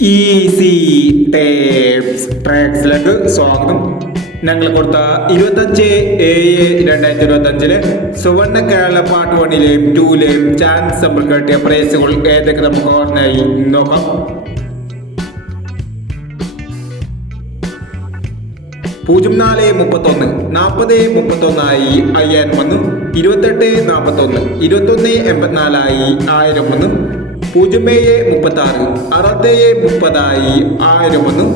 Easy tapes ട്രാക്സിലേക്ക് സ്വാഗതം. ഞങ്ങൾ കൊടുത്ത ഇരുപത്തഞ്ച് ഏഴ് രണ്ടായിരത്തി ഇരുപത്തി അഞ്ചിൽ സുവർണ കേരള പാർട്ട് വണ്ണിലെയും ടൂലെയും ചാൻസ് നമ്മൾ കേട്ടിയ പ്രൈസുകൾ ഏതൊക്കെ നമുക്ക് ഓർമ്മയായി? നോക്കാം. പൂജ്യം നാല് മുപ്പത്തൊന്ന് നാൽപ്പത് മുപ്പത്തൊന്നായി അയ്യായിരം വന്നു ഇരുപത്തെട്ട് നാൽപ്പത്തൊന്ന് ഇരുപത്തൊന്ന് എൺപത്തിനാലായി ആയിരം വന്നു. പൂജ്യം ഏഴ് മുപ്പത്തി ആറ് അറുപത്തേഴ് മുപ്പതായി ആയിരം ഒന്ന്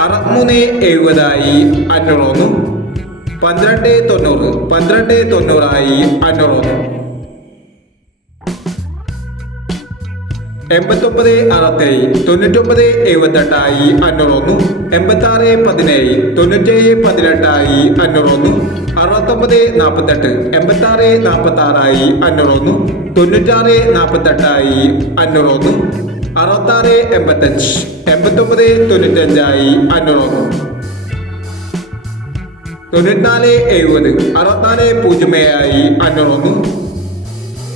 അറുപത്തിമൂന്ന് എഴുപതായി അഞ്ഞൂറ് വന്നു പന്ത്രണ്ട് തൊണ്ണൂറ് പന്ത്രണ്ട് തൊണ്ണൂറായി അഞ്ഞൂറ് വന്നു എൺപത്തൊമ്പത് അറുപത്തേഴ് തൊണ്ണൂറ്റൊമ്പത് എഴുപത്തെട്ടായി അഞ്ഞൂറൊന്നു എൺപത്തി ആറ് പതിനേഴ് തൊണ്ണൂറ്റേഴ് പതിനെട്ടായി അഞ്ഞൂറൊന്നു. അറുപത്തൊമ്പത് നാൽപ്പത്തെട്ട് എൺപത്തി ആറ് നാൽപ്പത്തി ആറായി അഞ്ഞൂറൊന്നു. തൊണ്ണൂറ്റാറ് നാൽപ്പത്തെട്ടായി അഞ്ഞൂറൊന്നു. അറുപത്താറ് എൺപത്തഞ്ച്. എൺപത്തൊമ്പത് തൊണ്ണൂറ്റഞ്ചായി അഞ്ഞൂറൊന്ന്. തൊണ്ണൂറ്റിനാല് എഴുപത്. അറുപത്തിനാല് പൂജ്യം ഏഴായി അഞ്ഞൂറൊന്ന്.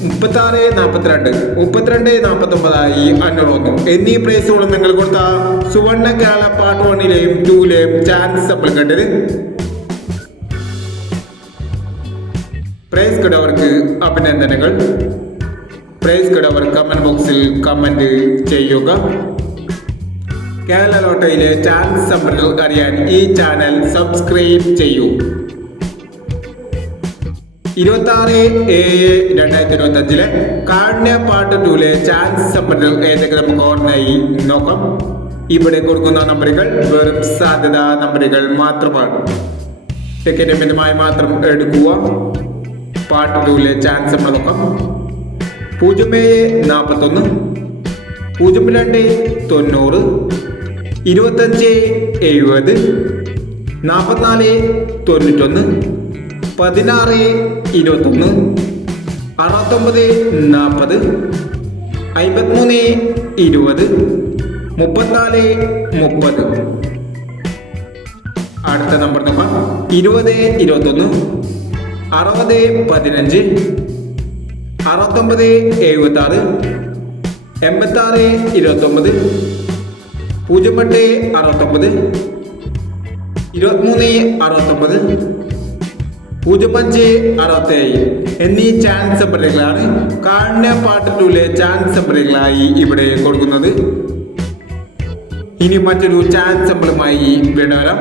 മുപ്പത്തി ആറ് നാൽപ്പത്തിരണ്ട് മുപ്പത്തിരണ്ട് നാൽപ്പത്തൊമ്പതായി അഞ്ഞൂറൊന്ന്. എന്നീ പ്രൈസുകളും നിങ്ങൾ കൊടുത്ത സുവർണ കേരള പാർട്ട് വണ്ണിലെയും ടൂലെയും ചാൻസ് നമ്മൾ കണ്ടത് പ്രൈസ് കിടവർക്ക് അഭിനന്ദനങ്ങൾ. പ്രൈസ് കിടവർ കമന്റ് ബോക്സിൽ കമന്റ് ചെയ്യുക. കേരള ലോട്ടയിലെ ചാൻസ് നമ്പറുകൾ അറിയാൻ ഈ ചാനൽ സബ്സ്ക്രൈബ് ചെയ്യൂ. ഇരുപത്തി ആറ് ഏഴ് രണ്ടായിരത്തി ഇരുപത്തി അഞ്ചിലെ കാണ്യ പാട്ട് ടൂലെ ചാൻസ് നമ്പറുകൾ ഏതെങ്കിലും ഓർമ്മയായി നോക്കാം. ഇവിടെ കൊടുക്കുന്ന നമ്പറുകൾ വെറും സാധ്യതാ നമ്പറുകൾ മാത്രമാണ്. ടിക്കറ്റ് മിതമായി മാത്രം എടുക്കുക. പാട്ട് ടൂവിലെ ചാൻസ് നമ്മൾ നോക്കാം. പൂജ്യം ഏഴ് നാൽപ്പത്തൊന്ന് പൂജ്യം രണ്ട് തൊണ്ണൂറ് ഇരുപത്തഞ്ച് എഴുപത് നാൽപ്പത്തിനാല് തൊണ്ണൂറ്റൊന്ന് പതിനാറ് ഇരുപത്തൊന്ന് അറുപത്തൊമ്പത് നാൽപ്പത് അമ്പത്തിമൂന്ന് ഇരുപത് മുപ്പത്തിനാല് മുപ്പത്. അടുത്ത നമ്പർ നോക്കാം. ഇരുപത് ഇരുപത്തൊന്ന് അറുപത് പതിനഞ്ച് അറുപത്തൊമ്പത് എഴുപത്തി ആറ് എൺപത്തി ആറ് ഇരുപത്തൊമ്പത് പൂജ്യം എട്ട് അറുപത്തൊമ്പത് ഇരുപത്തിമൂന്ന് അറുപത്തൊമ്പത് പൂജ്യം അഞ്ച് അറുപത്തേഴ് എന്നീ ചാൻസ് നമ്പറുകളാണ് കാണിന പാർട്ട് ടൂലെ ചാൻസ് നമ്പറുകളായി ഇവിടെ കൊടുക്കുന്നത്. ഇനി മറ്റൊരു ചാൻസ് നമ്പറുമായി വിടവരാം